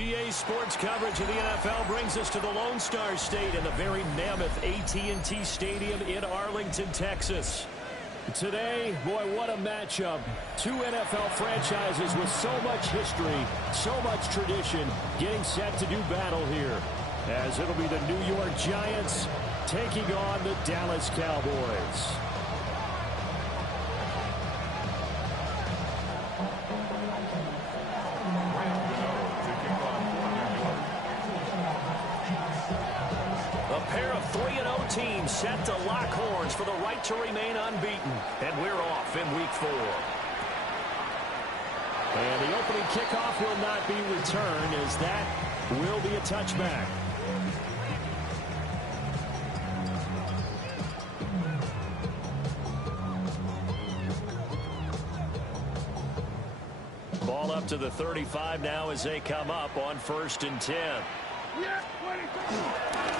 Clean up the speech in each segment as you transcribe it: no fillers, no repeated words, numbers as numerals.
EA Sports coverage of the NFL brings us to the Lone Star State in the very mammoth AT&T Stadium in Arlington, Texas. Today, boy, what a matchup. Two NFL franchises with so much history, so much tradition, getting set to do battle here. As it'll be the New York Giants taking on the Dallas Cowboys. A pair of 3-0 teams set to lock horns for the right to remain unbeaten. And we're off in week 4. And the opening kickoff will not be returned, as that will be a touchback. Ball up to the 35 now as they come up on 1st and 10.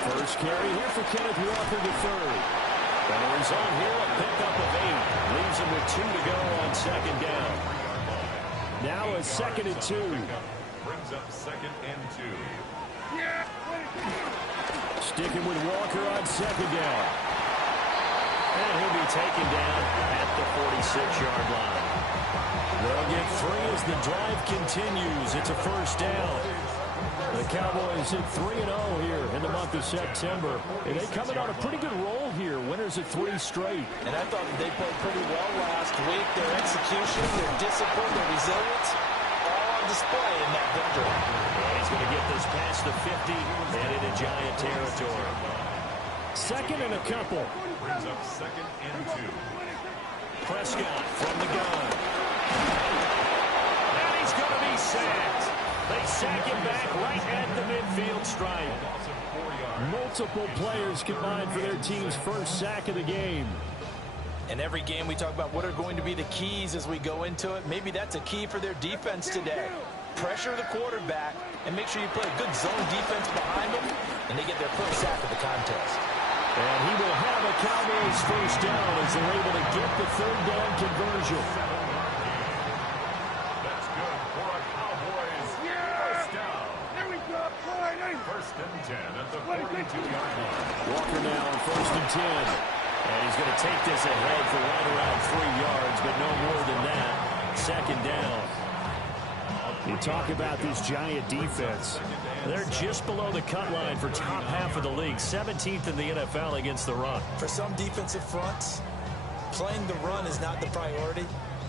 First carry here for Kenneth Walker III. And he's on here, a pickup of 8. Leaves him with 2 to go on 2nd down. Now a 2nd and 2. Brings up 2nd and 2. Sticking with Walker on 2nd down. And he'll be taken down at the 46-yard line. They'll get 3 as the drive continues. It's a 1st down. The Cowboys hit 3-0 here in the month of September. And they coming on a pretty good roll here. Winners of 3 straight. And I thought they played pretty well last week. Their execution, their discipline, their resilience, all on display in that victory. And he's going to get this past the 50 and into Giant territory. 2nd and a couple. Brings up 2nd and 2. Prescott from the gun. And he's going to be sacked. They sack him back right at the midfield stripe. Multiple players combined for their team's first sack of the game. In every game we talk about what are going to be the keys as we go into it. Maybe that's a key for their defense today. Pressure the quarterback and make sure you play a good zone defense behind them, and they get their first sack of the contest. And he will have a Cowboys first down as they're able to get the 3rd down conversion. That's good for a Cowboys first down. There we go. 1st and 10 at the 42-yard line. Walker now on 1st and 10. And he's going to take this ahead for right around 3 yards, but no more than that. 2nd down. You talk about this Giant defense. They're just below the cut line for top half of the league. 17th in the NFL against the run. For some defensive fronts, playing the run is not the priority.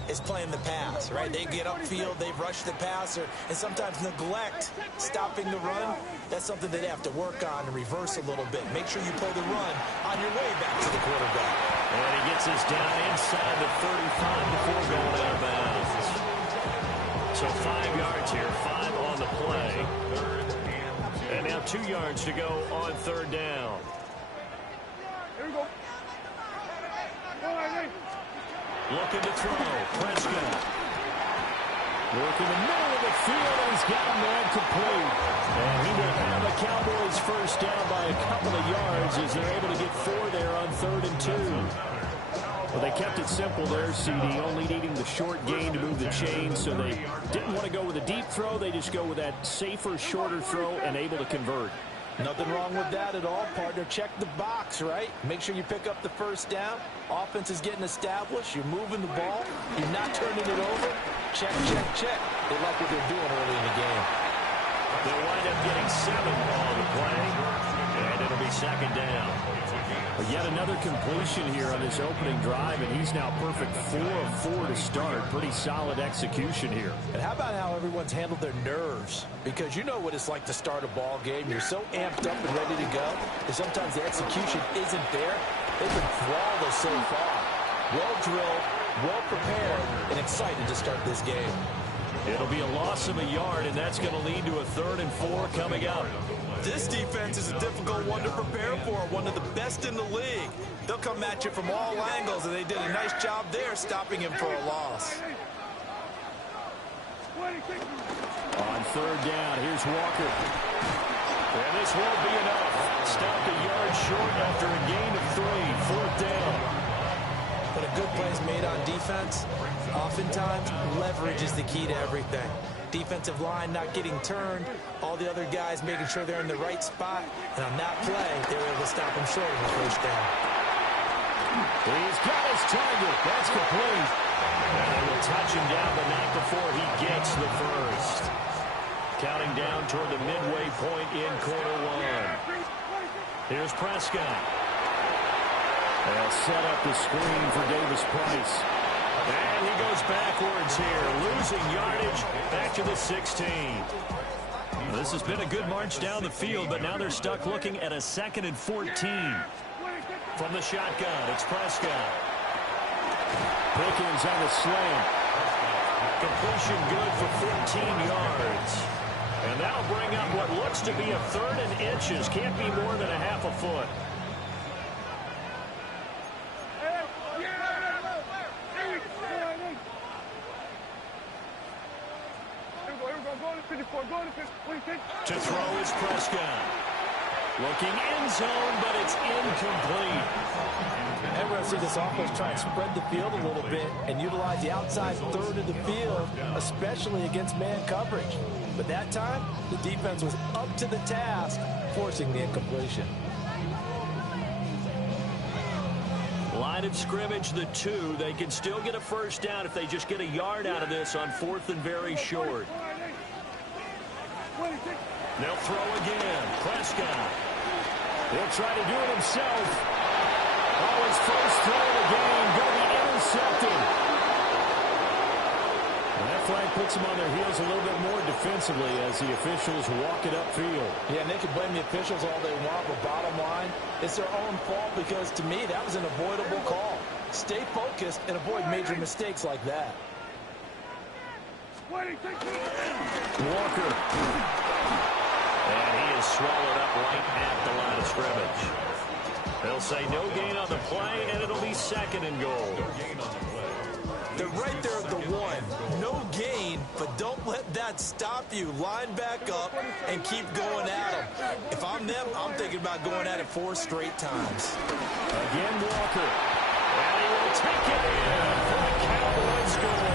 It's playing the pass, right? They get upfield, they rush the passer, and sometimes neglect stopping the run. That's something they have to work on and reverse a little bit. Make sure you pull the run on your way back to the quarterback. And he gets us down inside the 35 before going out of bounds. So 5 yards here, 5 on the play. And now 2 yards to go on 3rd down. Here we go. Looking to throw. Prescott. Working the middle of the field, and he's got a man complete. And he will have a Cowboys first down by a couple of yards as they're able to get 4 there on 3rd and 2. Well, they kept it simple there, CD, only needing the short gain to move the chain, so they didn't want to go with a deep throw. They just go with that safer, shorter throw and able to convert. Nothing wrong with that at all, partner. Check the box, right? Make sure you pick up the first down. Offense is getting established. You're moving the ball. You're not turning it over. Check, check, check. They like what they're doing early in the game. They'll wind up getting 7 on the play, and it'll be 2nd down. But yet another completion here on this opening drive, and he's now perfect 4 of 4 to start. Pretty solid execution here. And how about how everyone's handled their nerves? Because you know what it's like to start a ball game. You're so amped up and ready to go, and sometimes the execution isn't there. They've been flawless so far. Well drilled, well prepared, and excited to start this game. It'll be a loss of a yard, and that's going to lead to a 3rd and 4 coming up. This defense is a difficult one to prepare for, one of the best in the league. They'll come at you from all angles, and they did a nice job there stopping him for a loss. On 3rd down, here's Walker. And this won't be enough. Stopped a yard short after a gain of 3. 4th down. When a good play is made on defense, oftentimes leverage is the key to everything. Defensive line not getting turned, all the other guys making sure they're in the right spot, and on that play, they were able to stop him short of the first down. He's got his target. That's complete. And they will touch him down, but not before he gets the first. Counting down toward the midway point in quarter one. Here's Prescott. They'll set up the screen for Davis Price. And he goes backwards here, losing yardage back to the 16. This has been a good march down the field, but now they're stuck looking at a 2nd and 14. From the shotgun, it's Prescott. Pickens on the slant. Completion good for 14 yards. And that'll bring up what looks to be a 3rd and inches. Can't be more than a half a foot. To throw is Prescott. Looking end zone, but it's incomplete. Everyone see this offense try and spread the field a little bit and utilize the outside 3rd of the field, especially against man coverage. But that time, the defense was up to the task, forcing the incompletion. Line of scrimmage, the 2. They can still get a first down if they just get a yard out of this on 4th and very short. They'll throw again. Prescott. He'll try to do it himself. Oh, his first throw of the game going to be intercepted. And that flag puts them on their heels a little bit more defensively as the officials walk it upfield. Yeah, and they can blame the officials all they want, but bottom line, it's their own fault because, to me, that was an avoidable call. Stay focused and avoid major mistakes like that. Walker. And he is swallowed up right at the line of scrimmage. They'll say no gain on the play, and it'll be 2nd and goal. They're right there at the 1. No gain, but don't let that stop you. Line back up and keep going at them. If I'm them, I'm thinking about going at it 4 straight times. Again, Walker. And he will take it in for the Cowboys goal.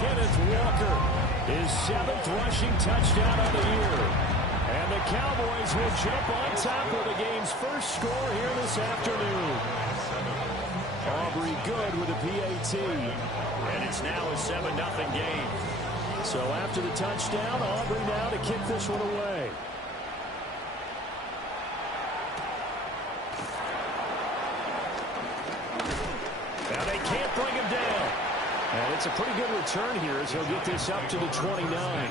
Kenneth Walker, his 7th rushing touchdown of the year. And the Cowboys will jump on top of the game's first score here this afternoon. Aubrey good with a PAT. And it's now a 7-0 game. So after the touchdown, Aubrey now to kick this one away. Now they can't bring him down. And it's a pretty good return here as he'll get this up to the 29.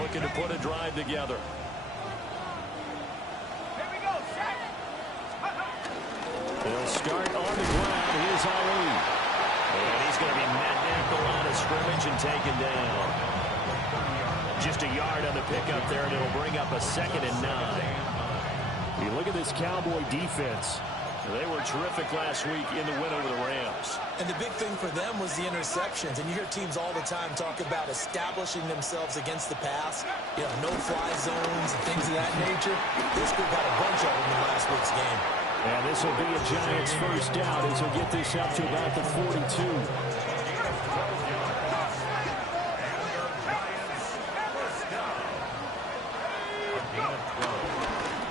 Looking to put a drive together. They'll start on the ground. Here's Ali. And he's going to be met at the line of scrimmage and taken down. Just a yard on the pickup there, and it'll bring up a 2nd and 9. You look at this Cowboy defense. They were terrific last week in the win over the Rams. And the big thing for them was the interceptions. And you hear teams all the time talk about establishing themselves against the pass. You know, no-fly zones and things of that nature. This group had a bunch of them in last week's game. And this will be a Giants first down as he'll get this up to about the 42.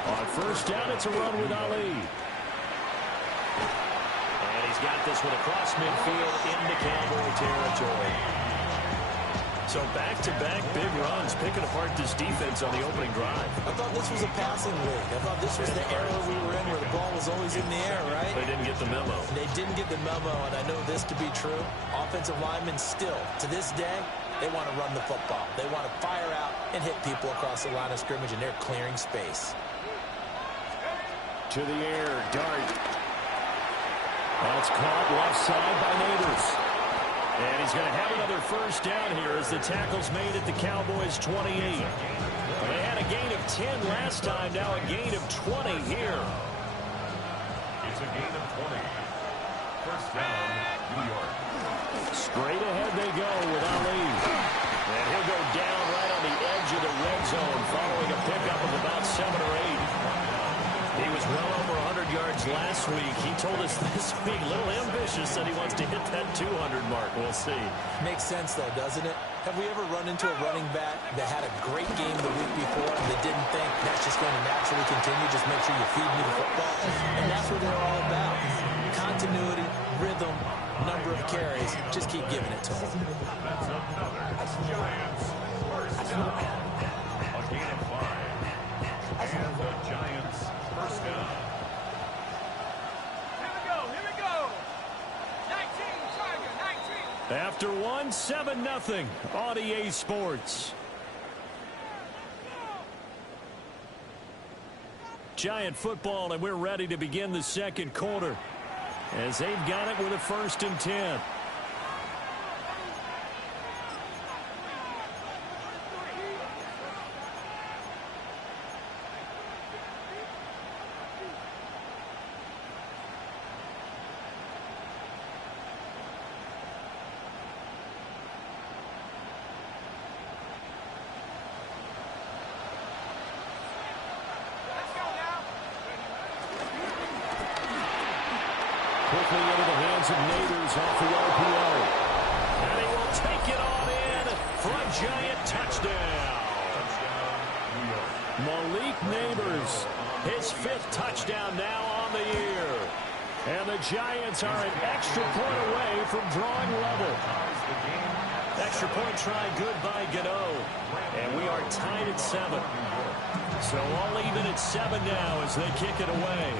On first down, it's a run with Ali. And he's got this one across midfield into Cowboy territory. So back-to-back big runs, picking apart this defense on the opening drive. I thought this was a passing league. I thought this was the era we were in where the ball was always in the air, right? They didn't get the memo. They didn't get the memo, and I know this to be true. Offensive linemen still, to this day, they want to run the football. They want to fire out and hit people across the line of scrimmage, and they're clearing space. To the air, Dart. That's caught left side by Neighbors. And he's going to have another first down here as the tackle's made at the Cowboys' 28. They had a gain of 10 last time, now a gain of 20 here. a gain of 20. First down, New York. Straight ahead they go with Ali. And he'll go down right on the edge of the red zone following a pickup of about 7 or 8. He was well over 100 yards last week. He told us this week, a little ambitious, that he wants to hit that 200 mark. We'll see. Makes sense, though, doesn't it? Have we ever run into a running back that had a great game the week before and that didn't think that's just going to naturally continue? Just make sure you feed me the football. And that's what they're all about. Continuity, rhythm, number of carries. Just keep giving it to them. That's another Giants first down. A gain of 5. And the Giants first down. Here we go. 19, Tiger, 19. After 1, 7-0 on EA Sports. Giant football, and we're ready to begin the second quarter as they've got it with a 1st and 10. Quickly into the hands of Neighbors off the RPO. And he will take it on in for a Giant touchdown. Malik Neighbors, his 5th touchdown now on the year. And the Giants are an extra point away from drawing level. Extra point try good by Gano. And we are tied at 7. So all even at 7 now as they kick it away.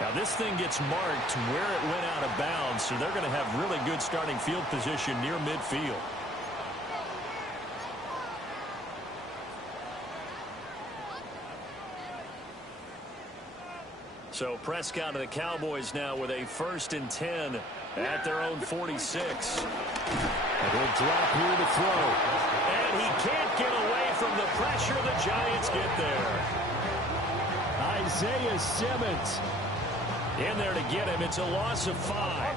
Now, this thing gets marked where it went out of bounds, so they're going to have really good starting field position near midfield. So Prescott and the Cowboys now with a 1st and 10 at their own 46. And he'll drop here to throw. And he can't get away from the pressure. The Giants get there. Isaiah Simmons in there to get him. It's a loss of 5.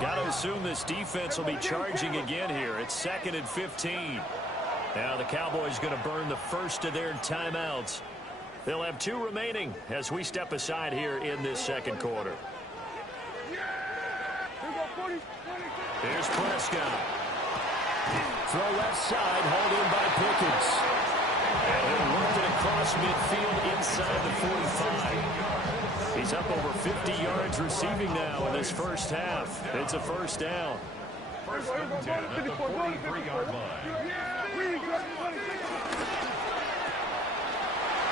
Got to assume this defense will be charging again here. It's 2nd and 15. Now the Cowboys going to burn the first of their timeouts. They'll have 2 remaining as we step aside here in this second quarter. Here's Prescott. Throw left side, hauled in by Pickens. And he'll work it across midfield inside the 45. He's up over 50 yards receiving now in this first half. It's a 1st down. First and 10 at the 43-yard line.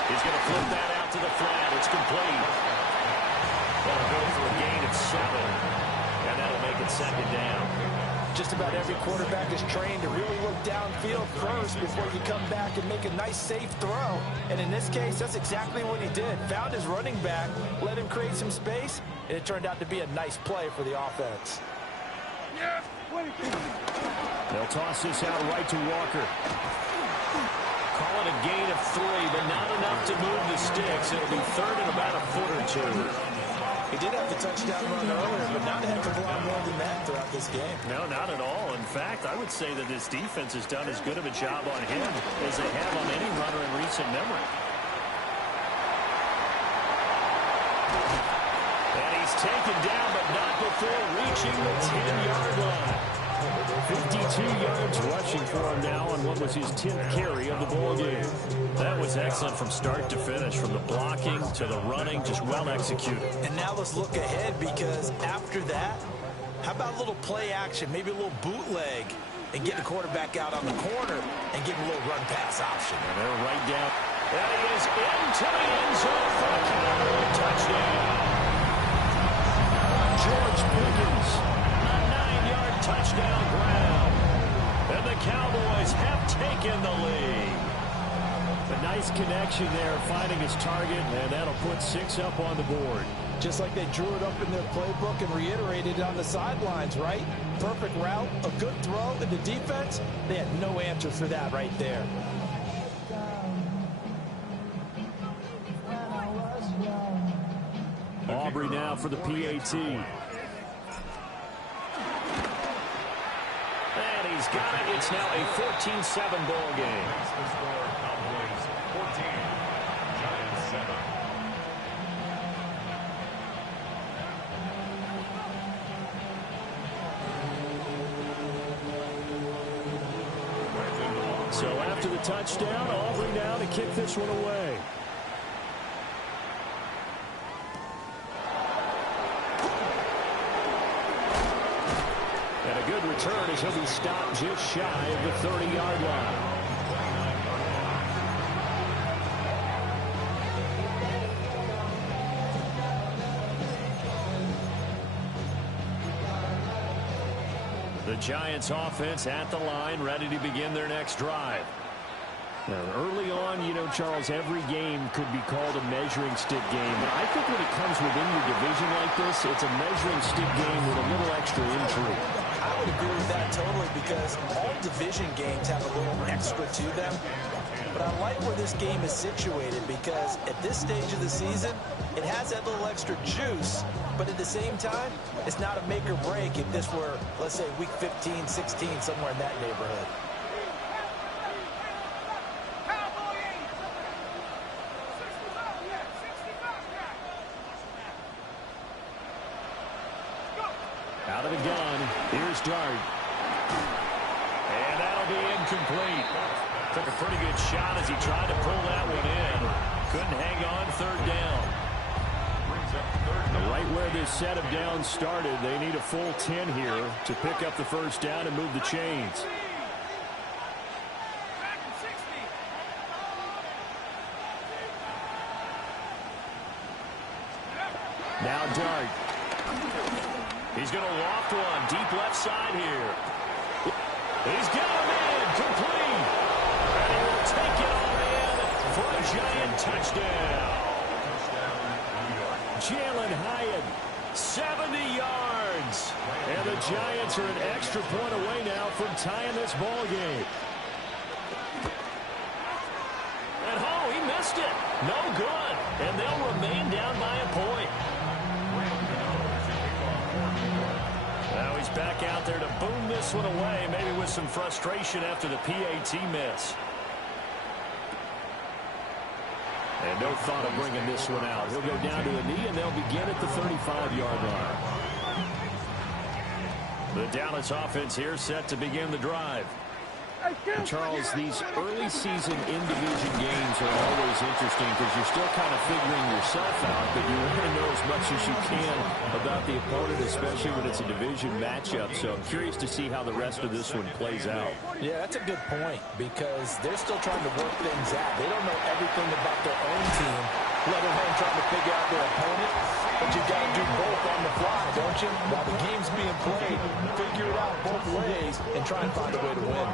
He's going to flip that out to the flat. It's complete. That'll go for a gain of 7. And that'll make it 2nd down. Just about every quarterback is trained to really look downfield first before you come back and make a nice, safe throw. And in this case, that's exactly what he did. Found his running back, let him create some space, and it turned out to be a nice play for the offense. They'll toss this out right to Walker. Call it a gain of 3, but not enough to move the sticks. It'll be 3rd and about a foot or 2. He did have the touchdown run earlier, but not a heck of a lot more than that throughout this game. No, not at all. In fact, I would say that this defense has done as good of a job on him as they have on any runner in recent memory. And he's taken down, but not before reaching the 10-yard line. 52 yards rushing for him now on what was his 10th carry of the ball game. That was excellent from start to finish, from the blocking to the running, just well executed. And now let's look ahead, because after that, how about a little play action, maybe a little bootleg, and get the quarterback out on the corner and give him a little run pass option. And they're right down. And he is into the end zone for a Cowboy touchdown. George Pickens, a 9-yard touchdown ground. And the Cowboys have taken the lead. A nice connection there, finding his target, and that'll put 6 up on the board. Just like they drew it up in their playbook and reiterated it on the sidelines, right? Perfect route, a good throw, and the defense, they had no answer for that right there. When I was young. Aubrey now for the PAT. And he's got it. It's now a 14-7 ball game. That's the score. Cowboys 14, Giants 7. So after the touchdown, Aubrey now to kick this one away. And a good return as he'll be stopped just shy of the 30-yard line. The Giants offense at the line, ready to begin their next drive. Now, early on, you know, Charles, every game could be called a measuring stick game. But I think when it comes within your division like this, it's a measuring stick game with a little extra intrigue. I would agree with that totally because all division games have a little extra to them. But I like where this game is situated because at this stage of the season, it has that little extra juice. But at the same time, it's not a make or break if this were, let's say, week 15, 16, somewhere in that neighborhood. Out of the gun, here's Dart. And that'll be incomplete. Took a pretty good shot as he tried to pull that one in. Couldn't hang on, third down. Right where this set of downs started, they need a full 10 here to pick up the first down and move the chains. Now Dart. He's going to loft one deep left side here. He's got him in, complete. And he will take it all in for a Giant touchdown. Jalen Hyatt, 70 yards. And the Giants are an extra point away now from tying this ball game. And oh, he missed it. No good. And they'll remain down by a point. Now he's back out there to boom this one away, maybe with some frustration after the PAT miss. And no thought of bringing this one out. He'll go down to a knee, and they'll begin at the 35-yard line. The Dallas offense here set to begin the drive. And Charles, these early season in-division games are always interesting because you're still kind of figuring yourself out, but you want to know as much as you can about the opponent, especially when it's a division matchup. So I'm curious to see how the rest of this one plays out. Yeah, that's a good point because they're still trying to work things out. They don't know everything about their own team, let alone trying to figure out their opponent. But you got to do both on the fly, don't you? While the game's being played, figure it out both ways and try and find a way to win.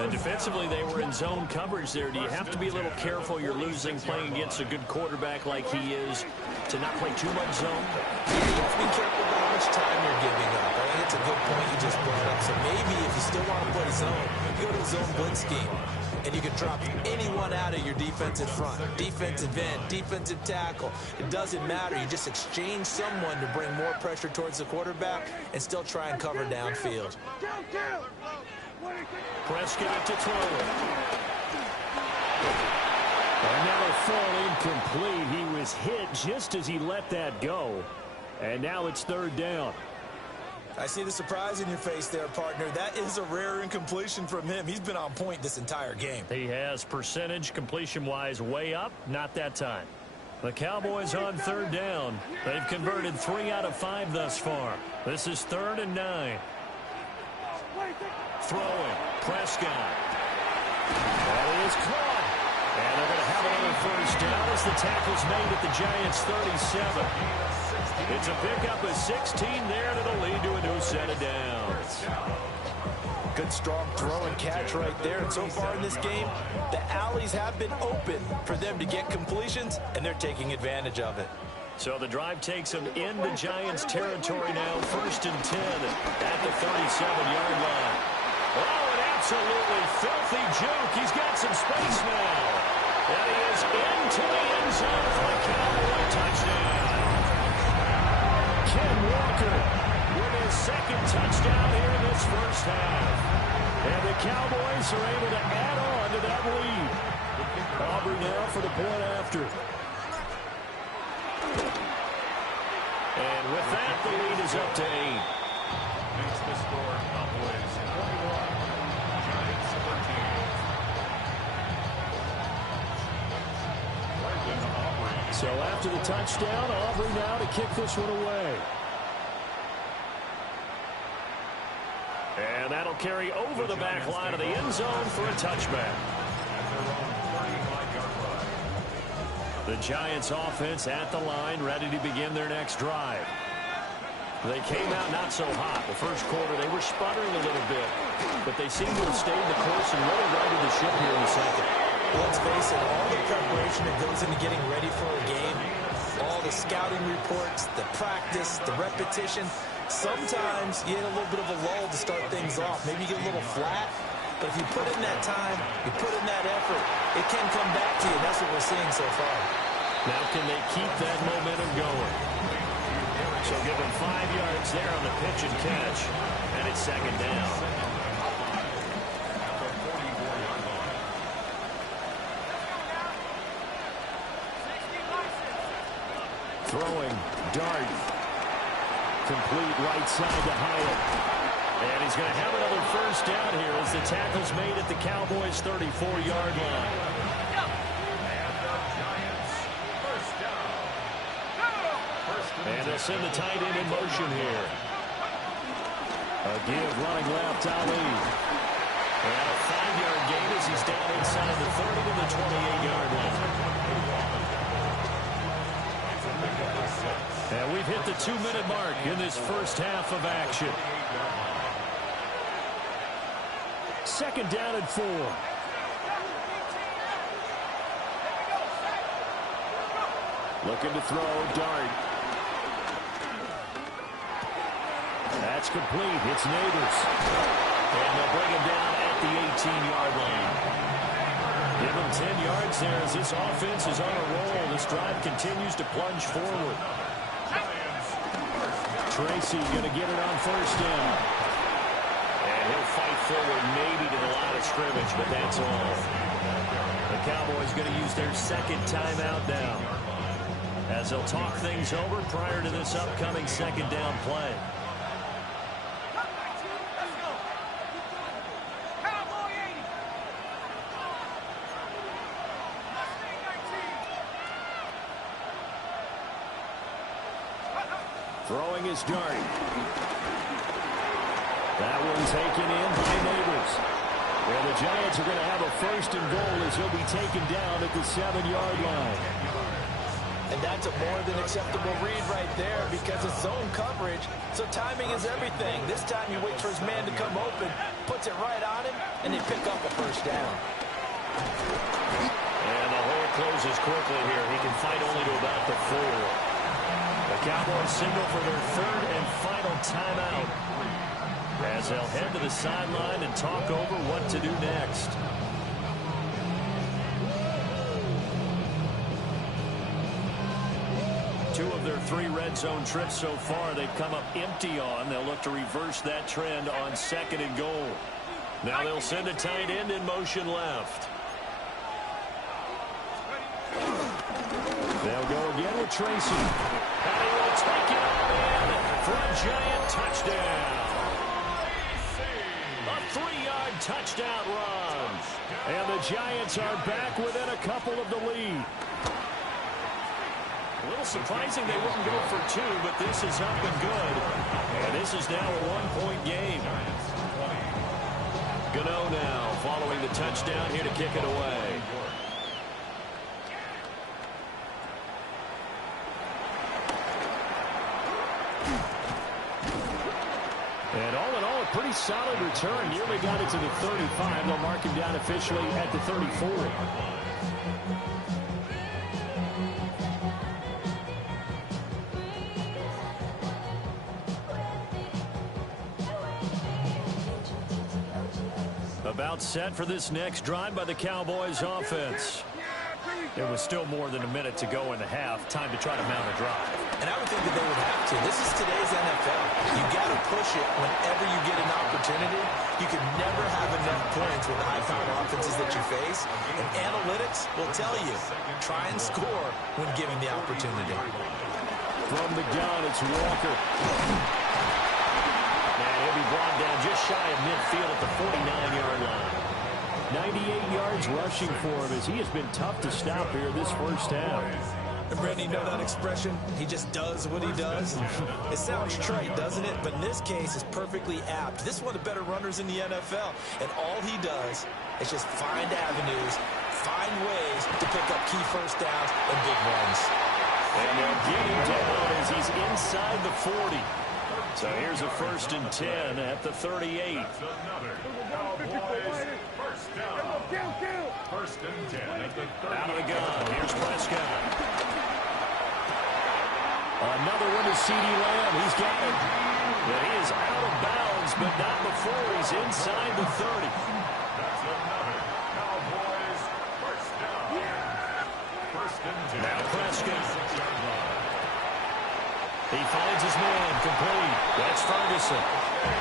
And defensively, they were in zone coverage there. Do you have to be a little careful? You're losing playing against a good quarterback like he is to not play too much zone? Yeah, you have to be careful about how much time you're giving up. I think it's a good point you just brought up. So maybe if you still want to play zone, you go to a zone blitz scheme. And you can drop anyone out of your defensive front, defensive end, defensive tackle. It doesn't matter. You just exchange someone to bring more pressure towards the quarterback and still try and cover downfield. Prescott to throw it. Another fall incomplete. He was hit just as he let that go. And now it's third down. I see the surprise in your face there, partner. That is a rare incompletion from him. He's been on point this entire game. He has percentage completion-wise way up. Not that time. The Cowboys on third down. They've converted 3 out of 5 thus far. This is 3rd and 9. Throwing. Prescott. That is caught. And they're going to have another first down as the tackle's made at the Giants' 37. It's a pickup of 16 there, and it'll lead to a new set of downs. Good strong throw and catch right there. And so far in this game, the alleys have been open for them to get completions, and they're taking advantage of it. So the drive takes them into Giants territory now, 1st and 10 at the 37-yard line. Oh, an absolutely filthy juke. He's got some space now. And he is into the end zone for a Cowboy touchdown. Ken Walker with his second touchdown here in this first half. And the Cowboys are able to add on to that lead. Aubrey now for the point after. And with that, the lead is up to 8. Makes the score Cowboys 21, Giants 13. So after the touchdown, Aubrey now to kick this one away. And that'll carry over the back line of the end zone for a touchback. The Giants offense at the line, ready to begin their next drive. They came out not so hot. The first quarter, they were sputtering a little bit, but they seem to have stayed the course and really righted the ship here in the second. Let's face it, all the preparation that goes into getting ready for a game, all the scouting reports, the practice, the repetition, sometimes you get a little bit of a lull to start things off. Maybe you get a little flat, but if you put in that time, you put in that effort, it can come back to you. That's what we're seeing so far. Now can they keep that momentum going? So give them 5 yards there on the pitch and catch, and it's second down. Throwing, dart, complete right side to Hyatt. And he's going to have another first down here as the tackle's made at the Cowboys' 34-yard line. And they'll send the tight end in motion here. A give running left, Ali. And a 5-yard gain as he's down inside the 30 to the 28-yard line. And we've hit the 2-minute mark in this first half of action. Second down and 4. Looking to throw, dart. That's complete. It's Neighbors. And they'll bring him down at the 18-yard line. Give him 10 yards there as this offense is on a roll. This drive continues to plunge forward. Tracy going to get it on first down. And he'll fight forward maybe to the line of scrimmage, but that's all. The Cowboys going to use their second timeout now, as they'll talk things over prior to this upcoming second down play. Throwing his dart. That one taken in by Neighbors. And the Giants are going to have a first and goal as he'll be taken down at the 7-yard line. And that's a more than acceptable read right there because it's zone coverage, so timing is everything. This time he waits for his man to come open, puts it right on him, and they pick up a first down. And the hole closes quickly here. He can fight only to about the 4. The Cowboys signal for their third and final timeout as they'll head to the sideline and talk over what to do next. Two of their 3 red zone trips so far they've come up empty on. They'll look to reverse that trend on second and goal. Now they'll send a tight end in motion left. They'll go again with Tracy. And he will take it all in for a Giant touchdown. A 3-yard touchdown run. And the Giants are back within a couple of the lead. A little surprising they wouldn't go for 2, but this is up and good. And this is now a 1-point game. Gano now following the touchdown here to kick it away. And all in all, a pretty solid return. Nearly got it to the 35. They'll mark him down officially at the 34. About set for this next drive by the Cowboys offense. There was still more than a minute to go in the half. Time to try to mount a drive. And I would think that they would have to. This is today's NFL. You got to push it whenever you get an opportunity. You can never have enough points with the high-powered offenses that you face. And analytics will tell you, try and score when given the opportunity. From the gun, it's Walker. And he'll be brought down just shy of midfield at the 49-yard line. 98 yards rushing for him as he has been tough to stop here this first half. And Brandon, you know that expression? He just does what he does. It sounds trite, doesn't it? But in this case, it's perfectly apt. This is one of the better runners in the NFL. And all he does is just find avenues, find ways to pick up key first downs and big runs. And they'll get him down as he's inside the 40. So here's a 1st and 10 at the 38. Cowboys, first down. 1st and 10 at the 38. Out of the gun. Here's Prescott. Another one to CeeDee Lamb. He's got it. But he is out of bounds, but not before he's inside the 30. That's another Cowboys, first down. 1st and 10. Now Prescott. 6-yard line. He finds his man, complete. That's Ferguson.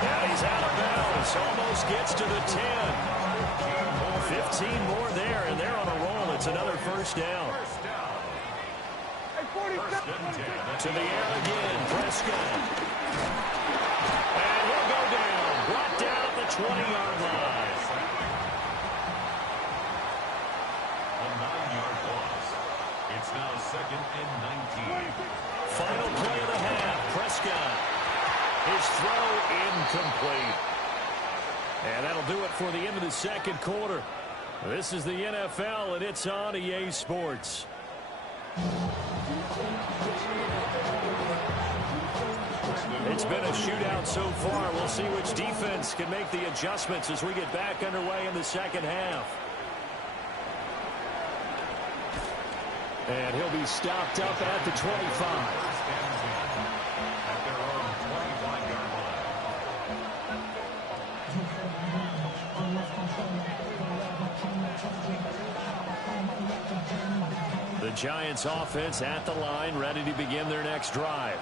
Now he's out of bounds. Almost gets to the 10. 15 more there, and they're on a roll. It's another first down. To the air again, Prescott. And he'll go down. Brought down at the 20-yard line. A 9-yard loss. It's now 2nd and 19. Final play of the half. Prescott. His throw incomplete. And that'll do it for the end of the second quarter. This is the NFL, and it's on EA Sports. It's been a shootout so far. We'll see which defense can make the adjustments as we get back underway in the second half. And he'll be stopped up at the 25. At their own 25-yard line. The Giants offense at the line, ready to begin their next drive.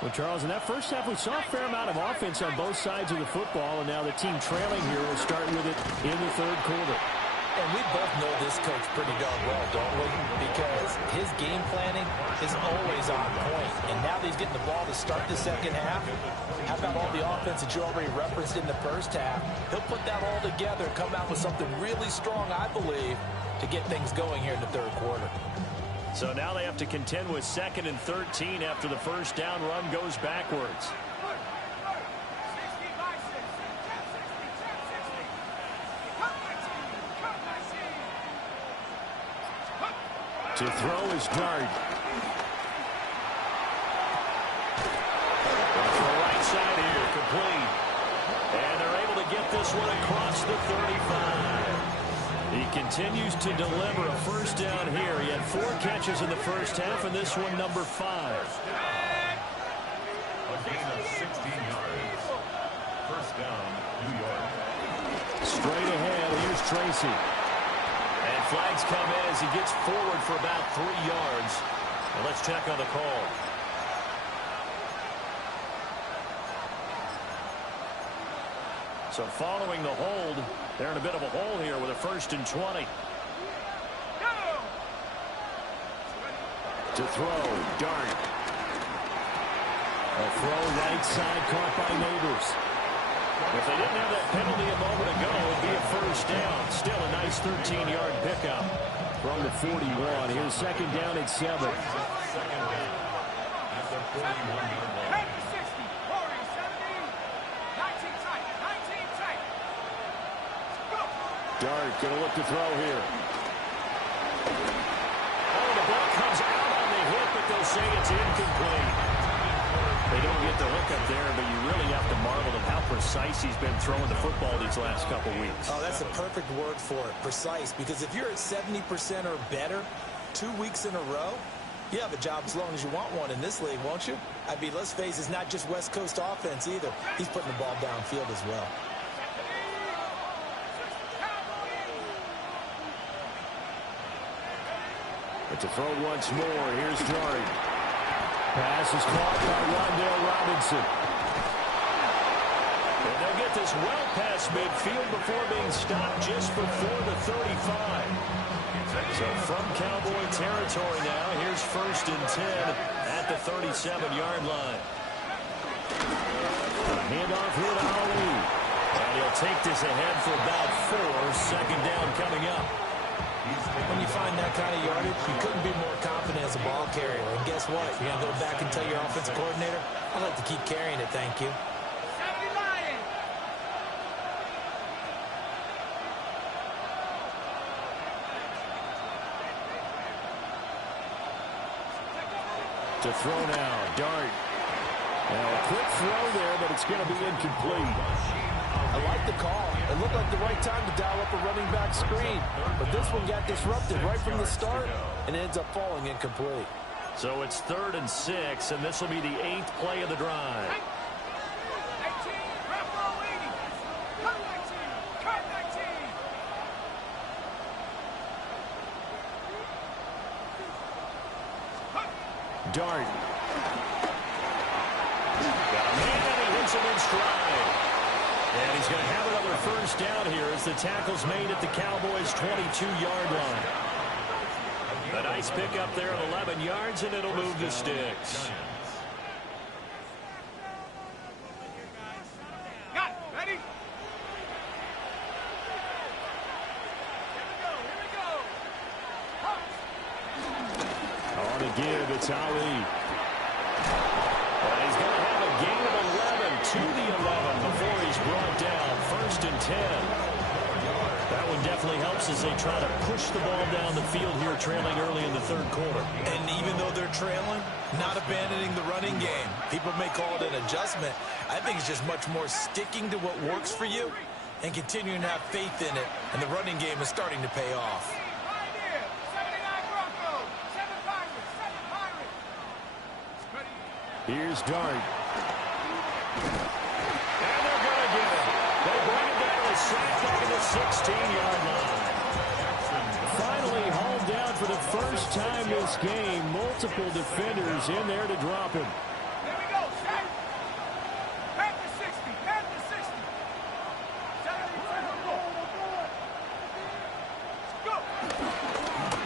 Well, Charles, in that first half, we saw a fair amount of offense on both sides of the football, and now the team trailing here will start with it in the third quarter. And we both know this coach pretty darn well, don't we? Because his game planning is always on point. And now that he's getting the ball to start the second half, how about all the offense that you already referenced in the first half? He'll put that all together and come out with something really strong, I believe, to get things going here in the third quarter. So now they have to contend with 2nd and 13 after the first down run goes backwards. To throw is Dart. Off the right side here, complete. And they're able to get this one across the 35. He continues to deliver a first down here. He had 4 catches in the first half, and this one number 5. A gain of 16 yards. First down, New York. Straight ahead, here's Tracy. And flags come in as he gets forward for about 3 yards. And let's check on the call. So following the hold, they're in a bit of a hole here with a 1st and 20. To throw, Dart. A throw right side caught by Neighbors. If they didn't have that penalty a moment ago, it would be a first down. Still a nice 13-yard pickup from the 41. Here's 2nd down at 7. Second down at the 41-yard line. Dart going to look to throw here. Oh, the ball comes out on the hit, but they'll say it's incomplete. They don't get the hook up there, but you really have to marvel at how precise he's been throwing the football these last couple weeks. Oh, that's a perfect word for it, precise, because if you're at 70% or better 2 weeks in a row, you have a job as long as you want one in this league, won't you? I mean, let's face it, it's not just West Coast offense either. He's putting the ball downfield as well. But to throw once more, here's Dart. Pass is caught by Rondale Robinson. And they'll get this well past midfield before being stopped just before the 35. So from Cowboy territory now, here's 1st and 10 at the 37-yard line. Handoff here to Ali. And he'll take this ahead for about 4. 2nd down coming up. When you find that kind of yardage, you couldn't be more confident as a ball carrier. And guess what? You're going to go back and tell your offensive coordinator, I'd like to keep carrying it, thank you. To throw now, Dart. Now a quick throw there, but it's going to be incomplete. I like the call. It looked like the right time to dial up a running back screen. But this one got disrupted right from the start and ends up falling incomplete. So it's 3rd and 6, and this will be the 8th play of the drive. Dart. Got a man, and he hits him in stride. And he's going to have another 1st down here as the tackle's made at the Cowboys' 22-yard line. A nice pick up there at 11 yards, and it'll move the sticks. Got it. Ready? On the give, it's Ali. And he's going to have a gain of 11 to the 11 before he's brought down. 1st and 10. That one definitely helps as they try to push the ball down the field here, trailing early in the 3rd quarter. And even though they're trailing, not abandoning the running game. People may call it an adjustment. I think it's just much more sticking to what works for you and continuing to have faith in it. And the running game is starting to pay off. Here's Dart. And they're going to get him. They bring it down to sack back at the 16-yard line. Finally hauled down for the first time this game. Multiple defenders in there to drop him. There we go. Shot. Back to 60. Back to 60. 70. Go.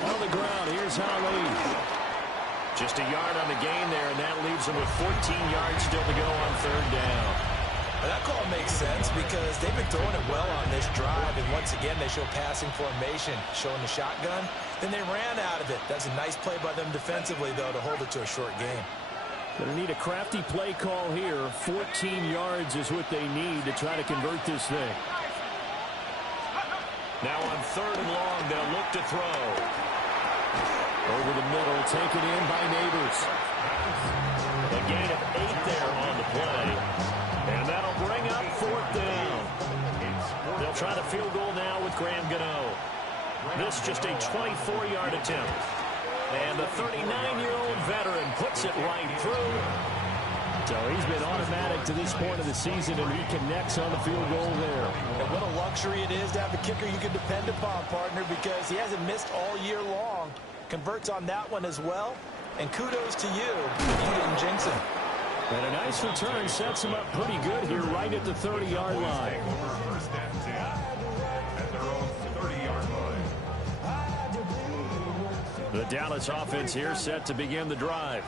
On the ground, here's Ali. Just a yard on the gain there, and that leaves them with 14 yards still to go on 3rd down. Well, that call makes sense because they've been throwing it well on this drive, and once again they show passing formation, showing the shotgun. Then they ran out of it. That's a nice play by them defensively, though, to hold it to a short game. Going to need a crafty play call here. 14 yards is what they need to try to convert this thing. Now on 3rd and long, they'll look to throw. Over the middle, taken in by Neighbors. A gain of 8 there on the play. And that'll bring up 4th down. They'll try the field goal now with Graham Gano. This just a 24-yard attempt. And the 39-year-old veteran puts it right through. So he's been automatic to this point of the season, and he connects on the field goal there. And what a luxury it is to have a kicker you can depend upon, partner, because he hasn't missed all year long. Converts on that one as well. And kudos to you. You didn't jinx him. And a nice return sets him up pretty good here right at the 30-yard line. 1st and 10 at their own 30-yard line. The Dallas offense here set to begin the drive.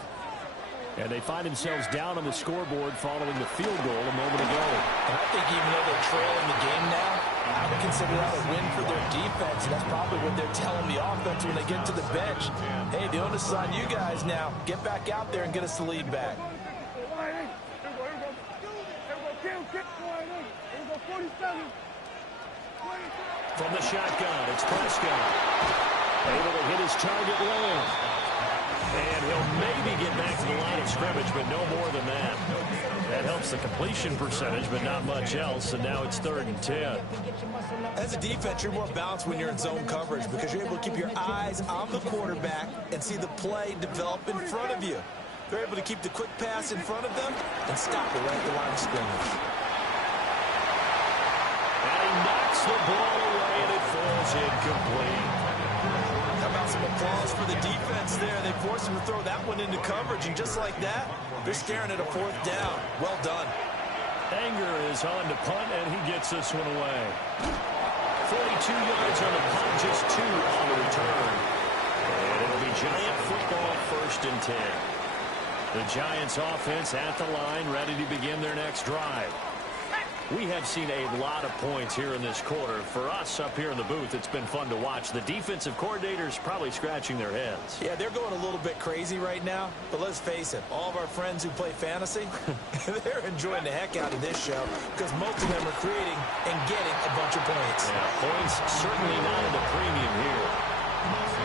And they find themselves down on the scoreboard following the field goal a moment ago. And I think even though they're trailing the game now, I would consider that a win for their defense. And that's probably what they're telling the offense when they get to the bench. Hey, the onus is on you guys now. Get back out there and get us the lead back. From the shotgun, it's Prescott. Able to hit his target lane. And he'll maybe get back to the line of scrimmage, but no more than that. That helps the completion percentage, but not much else, and now it's 3rd and 10. As a defense, you're more balanced when you're in zone coverage because you're able to keep your eyes on the quarterback and see the play develop in front of you. They're able to keep the quick pass in front of them and stop it right at the line of scrimmage. And he knocks the ball away, and it falls incomplete. How about Some applause for the defense there. They forced him to throw that one into coverage, and just like that, they're staring at a 4th down. Well done. Anger is on to punt, and he gets this one away. 42 yards on the punt, just 2 on the return. And it'll be Giant football, 1st and 10. The Giants offense at the line, ready to begin their next drive. We have seen a lot of points here in this quarter. For us up here in the booth, it's been fun to watch. The defensive coordinators probably scratching their heads. Yeah, they're going a little bit crazy right now. But let's face it, all of our friends who play fantasy, they're enjoying the heck out of this show because most of them are creating and getting a bunch of points. Yeah, points certainly not at a premium here.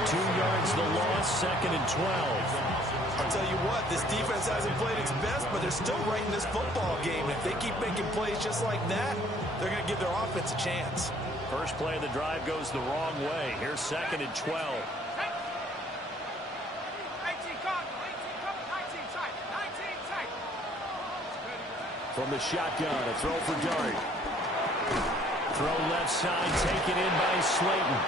2 yards the loss, 2nd and 12. I'll tell you what, this defense hasn't played its best, but they're still right in this football game. If they keep making plays just like that, they're going to give their offense a chance. First play of the drive goes the wrong way. Here's 2nd and 12. 18 tight. From the shotgun, a throw for Dart. Throw left side, taken in by Slayton.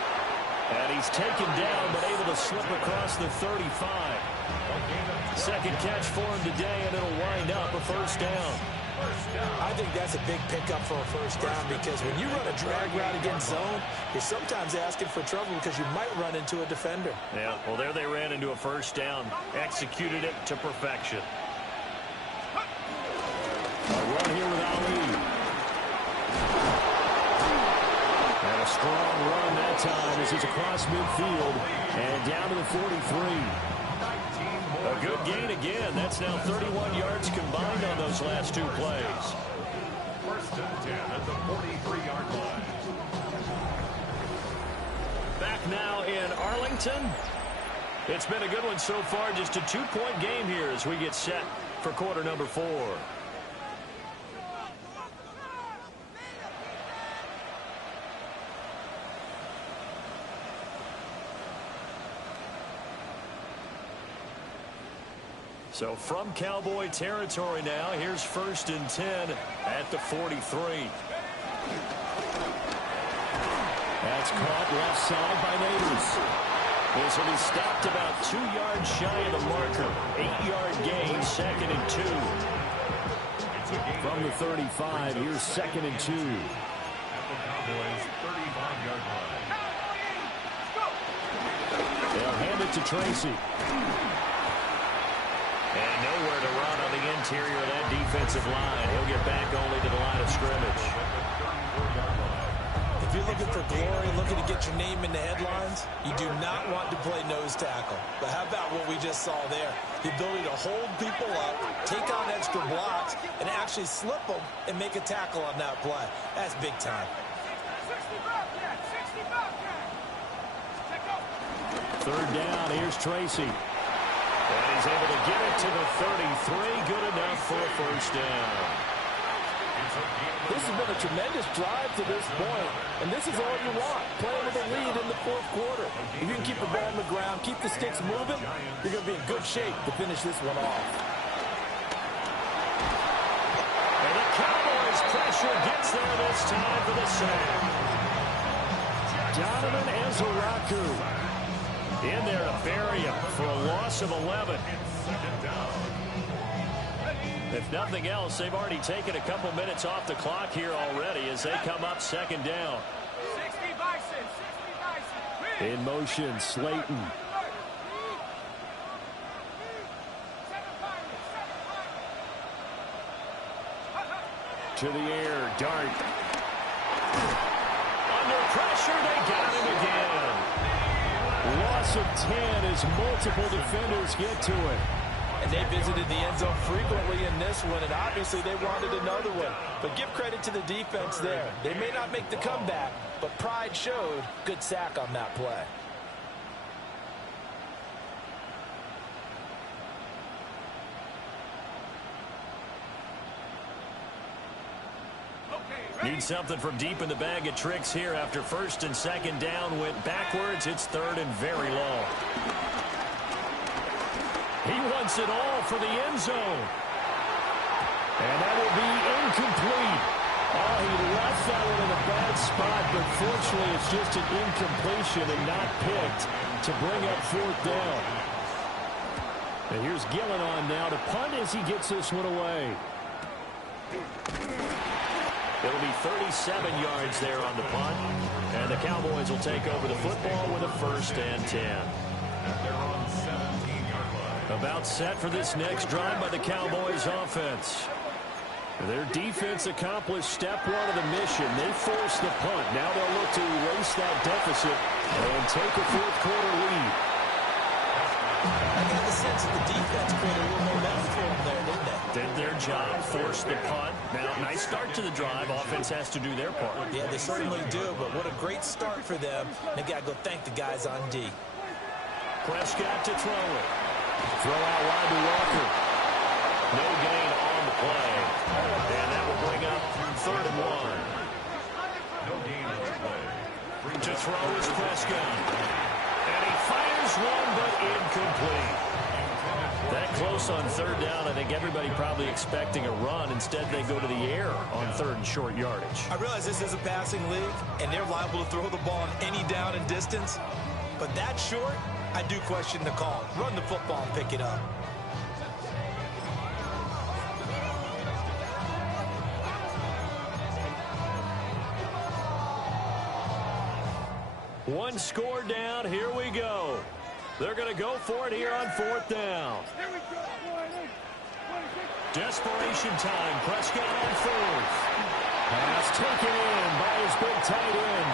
And he's taken down, but able to slip across the 35. Second catch for him today, and it'll wind up a 1st down. I think that's a big pickup for a 1st down because when you run a drag route against zone, you're sometimes asking for trouble because you might run into a defender. Yeah, well, there they ran into a 1st down. Executed it to perfection. A run here with Ali. And a strong run that time as he's across midfield and down to the 43. A good gain again. That's now 31 yards combined on those last 2 plays. 1st and 10 at the 43-yard line. Back now in Arlington. It's been a good one so far. Just a 2-point game here as we get set for quarter number 4. So from Cowboy territory now, here's 1st and 10 at the 43. That's caught left side by Neighbors. This will be stopped about 2 yards shy of the marker. 8-yard gain, 2nd and 2. From the 35, here's 2nd and 2. At the Cowboys' 35-yard line. They'll hand it to Tracy. And nowhere to run on the interior of that defensive line. He'll get back only to the line of scrimmage. If you're looking for glory, looking to get your name in the headlines, you do not want to play nose tackle. But how about what we just saw there? The ability to hold people up, take on extra blocks, and actually slip them and make a tackle on that play. That's big time. 3rd down, here's Tracy. And he's able to get it to the 33. Good enough for a 1st down. This has been a tremendous drive to this point, and this is all you want, playing with a lead in the 4th quarter. If you can keep the ball on the ground, keep the sticks moving, you're going to be in good shape to finish this one off. And the Cowboys' pressure gets there this time for the sack. Donovan Ezeraku in there to bury him for a loss of 11. If nothing else, they've already taken a couple minutes off the clock here already as they come up 2nd down. 60 Bison. In motion, Slayton. To the air, Dart. Under pressure, they got him again. Loss of 10 as multiple defenders get to it. And they visited the end zone frequently in this one, and obviously they wanted another one. But give credit to the defense there. They may not make the comeback, but pride showed. Good sack on that play. Need something from deep in the bag of tricks here after 1st and 2nd down went backwards. It's 3rd and very long. He wants it all for the end zone. And that will be incomplete. Oh, he left that one in a bad spot, but fortunately it's just an incompletion and not picked. to bring up fourth down. And here's Gillen on now to punt as he gets this one away. It'll be 37 yards there on the punt. And the Cowboys will take over the football with a 1st and 10. They're on 17-yard line. About set for this next drive by the Cowboys offense. Their defense accomplished step one of the mission. They forced the punt. Now they'll look to erase that deficit and take a fourth-quarter lead. I got the sense that the defense created a little momentum for them there, didn't they? Did their job, forced the punt. Now, nice start to the drive. Offense has to do their part. Yeah, they certainly do, but what a great start for them. They got to go thank the guys on D. Prescott to throw it. Throw out wide to Walker. No gain on the play. And that will bring up 3rd and 1. No gain on the play. To throw is Prescott. And he fires one, but incomplete. That close on 3rd down. I think everybody probably expecting a run. Instead, they go to the air on 3rd and short yardage. I realize this is a passing league, and they're liable to throw the ball on any down and distance. But that short, I do question the call. Run the football and pick it up. One score down. Here we go. They're going to go for it here on 4th down. Desperation time. Prescott on 4th. Pass taken in by his big tight end.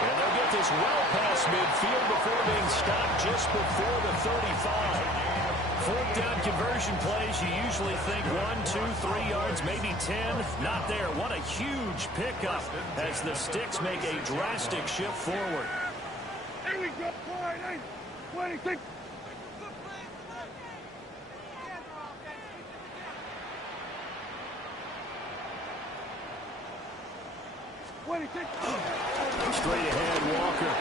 And they'll get this well past midfield before being stopped just before the 35. 4th down conversion plays, you usually think 1, 2, 3 yards, maybe 10. Not there. What a huge pickup as the Sticks make a drastic shift forward. Here we go. 26. Straight ahead, Walker.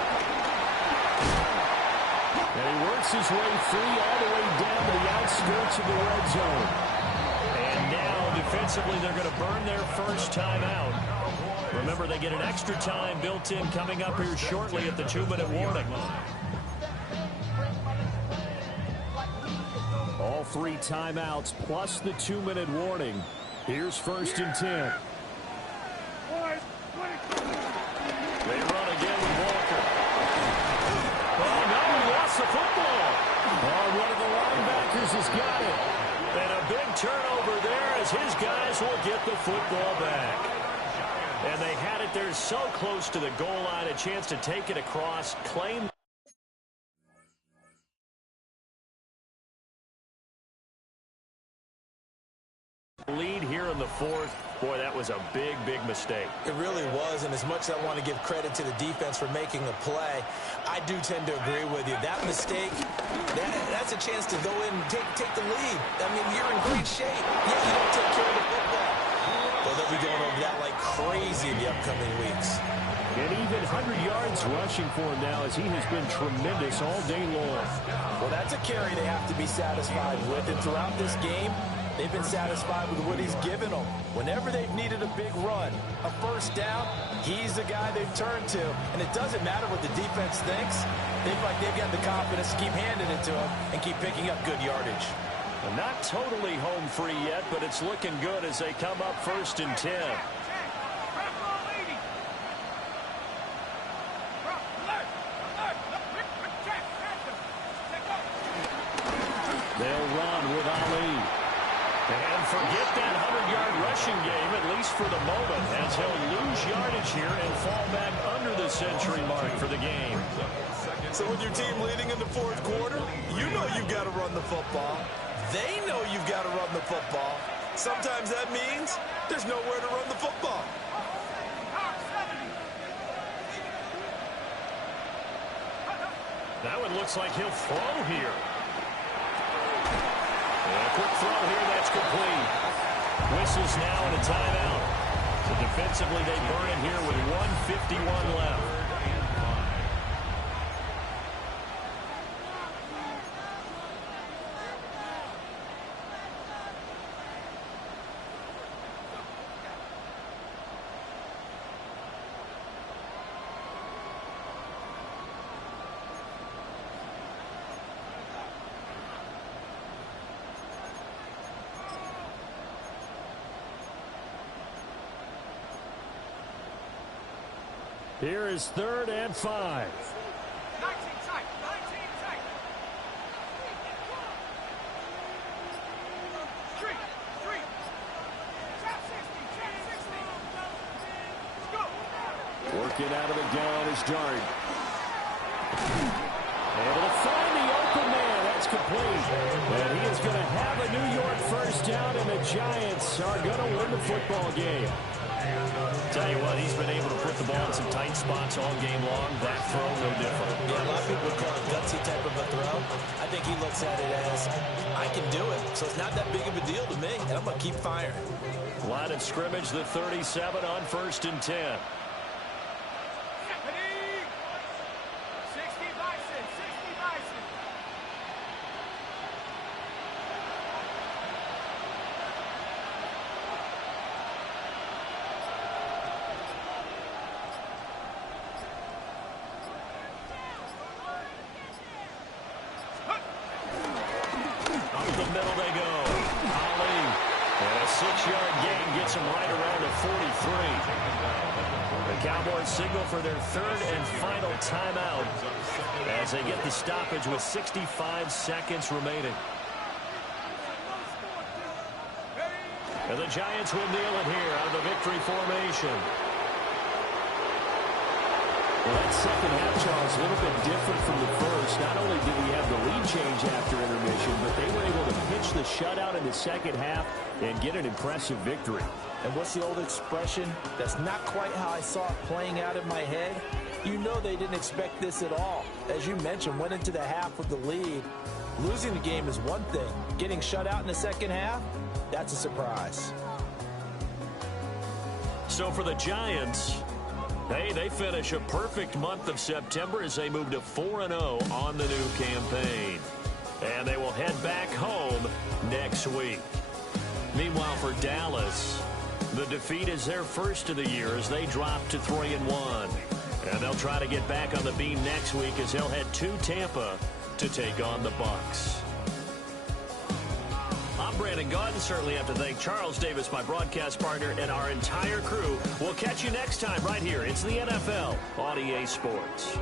And he works his way free all the way down to the outskirts of the red zone. And now, defensively, they're going to burn their first timeout. Remember, they get an extra time built in coming up here shortly at the 2-minute warning. All 3 timeouts plus the 2-minute warning. Here's 1st and 10. They run again with Walker. Oh, no, he lost the football. Oh, one of the linebackers has got it. And a big turnover there as his guys will get the football back. And they had it there so close to the goal line, a chance to take it across, claim lead here in the 4th. Boy, that was a big, big mistake. It really was, and as much as I want to give credit to the defense for making a play, I do tend to agree with you. That mistake, that's a chance to go in and take the lead. I mean, you're in great shape. Yeah, you don't take care of the football. Well, they'll be going over that like crazy in the upcoming weeks. And even 100 yards rushing for him now as he has been tremendous all day long. Well, that's a carry they have to be satisfied with, and throughout this game, they've been satisfied with what he's given them. Whenever they've needed a big run, a 1st down, he's the guy they've turned to. And it doesn't matter what the defense thinks. They've got the confidence to keep handing it to him and keep picking up good yardage. And not totally home free yet, but it's looking good as they come up 1st and 10. They'll run with Ali. And forget that 100-yard rushing game, at least for the moment, as he'll lose yardage here and fall back under the century mark for the game. So with your team leading in the 4th quarter, you know you've got to run the football. They know you've got to run the football. Sometimes that means there's nowhere to run the football. That one looks like he'll throw here. And a quick throw here, that's complete. Whistles now and a timeout. So defensively, they burn it here with 1:51 left. Here is 3rd and 5. 19 tight. 19 tight. Street. Street. Trap 60. Trap 60. Let's go. Working out of the gun is Dart. Able to find the open man. That's complete. And he is going to have a New York first down, and the Giants are going to win the football game. Tell you what, he's been able to put the ball in some tight spots all game long. That throw, no different. Yeah, a lot of people would call it gutsy type of a throw. I think he looks at it as, I can do it. So it's not that big of a deal to me, and I'm going to keep firing. Line of scrimmage, the 37 on 1st and 10. 60 Bison. 60 Bison. Up the middle they go. Ali. And a 6-yard gain gets him right around the 43. The Cowboys signal for their 3rd and final timeout as they get the stoppage with 65 seconds remaining. And the Giants will kneel it here out of the victory formation. Well, that second half, Charles, a little bit different from the first. Not only did we have the lead change after intermission, but they were able to pitch the shutout in the second half and get an impressive victory. And what's the old expression? That's not quite how I saw it playing out in my head. You know they didn't expect this at all. As you mentioned, went into the half with the lead. Losing the game is one thing. Getting shut out in the second half, that's a surprise. So for the Giants, hey, they finish a perfect month of September as they move to 4-0 on the new campaign. And they will head back home next week. Meanwhile, for Dallas, the defeat is their first of the year as they drop to 3-1. And they'll try to get back on the beam next week as they'll head to Tampa to take on the Bucs. I'm Brandon Gaudin. Certainly have to thank Charles Davis, my broadcast partner, and our entire crew. We'll catch you next time right here. It's the NFL on EA Sports.